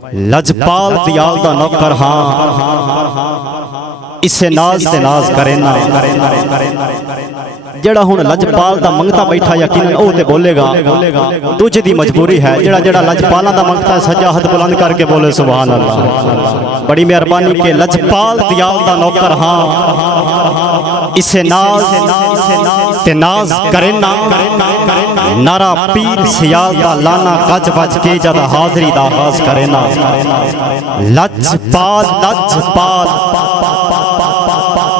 लजपाल दियाल दा नौकर हाँ इसे नाज ते नाज करे ना जेड़ा हुण लजपाल दा मंगता बैठा यकीनन ओह ते बोलेगा दूजे दी मजबूरी है जेड़ा लजपालां दा मंगता है सजा हाथ बुलंद करके बोले सुभान अल्लाह बड़ी मेहरबानी के लजपाल दियाल दा नौकर हाँ इसे नाज ते नाज करे ना नारा पीर सियाल दा लाना गज बज के जद हाजरी दा आगाज करे ना लजपाल लजपाल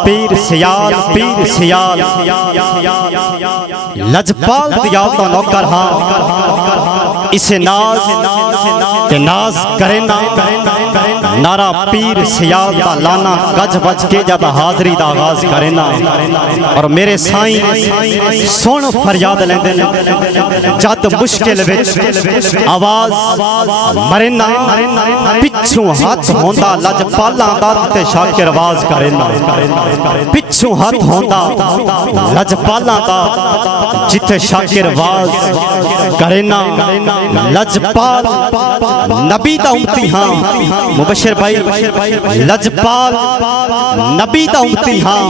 पीर सियाल लजपाल दियाल दा नौकर हाँ इसे नाज ते नाज करे ना नारा पीर सियाल दा लाना गज बज के जद हाजरी दा आगाज करे ना और मेरे साईं सुन फरियाद लेंदे ने जद मुश्किल विच आवाज मरे ना पिछू हाथ होंदा लजपालां दा ते शाकिर आवाज करे ना पिछू हाथ होंदा लजपालां दा जिथे शाकिर आवाज करे ना लजपाल नबी दा उम्मती हाँ मुबशिर भाई लजपाल नबी दा उम्मती हाँ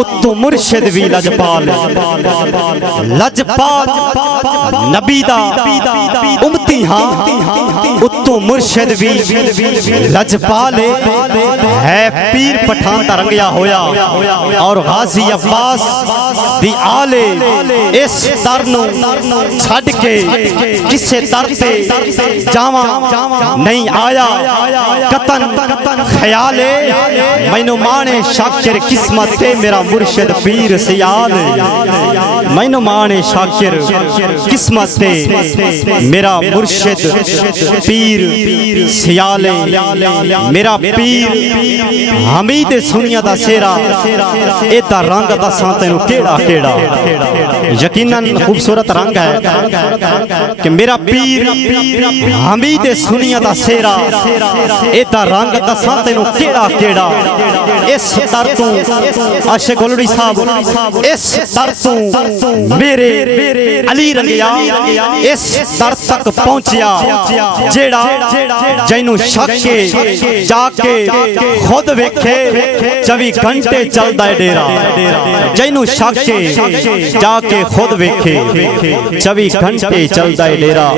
उत्तु मुर्शिद भी लजपाल लजपाल नबी दा उम्मती हाँ उत्तु मुर्शिद भी लजपाल है पीर पठान दा रंगिया होया और गाजी अब्बास दी आले इस दर नूं छड्ड के किसे दर ते जावां नहीं आया कतन ख्याले मैनू माने शाकिर किस्मत ते मेरा मुर्शिद पीर सियाल मैनू माने शाकिर किस्मत ते मेरा मुर्शिद पीर सियाले मेरा पीर हमीद सुनिया दा सेरा एदा रंग दसां तैनू केड़ा केड़ा यकीनन खूबसूरत रंग है कि मेरा पीर हमीद सुनिया दा सेरा एदा रंग दसां तैनू केड़ा केड़ा इस दर तों आशिक गोलड़ी साहब इस दर तों मेरे अली रंगिया इस दर तक पहुंचिया जेड़ा जैनू शके जाके खुद वेखे 24 घंटे चलदा है डेरा जैनू शके जाके खुद वेखे 24 घंटे चलदा है डेरा।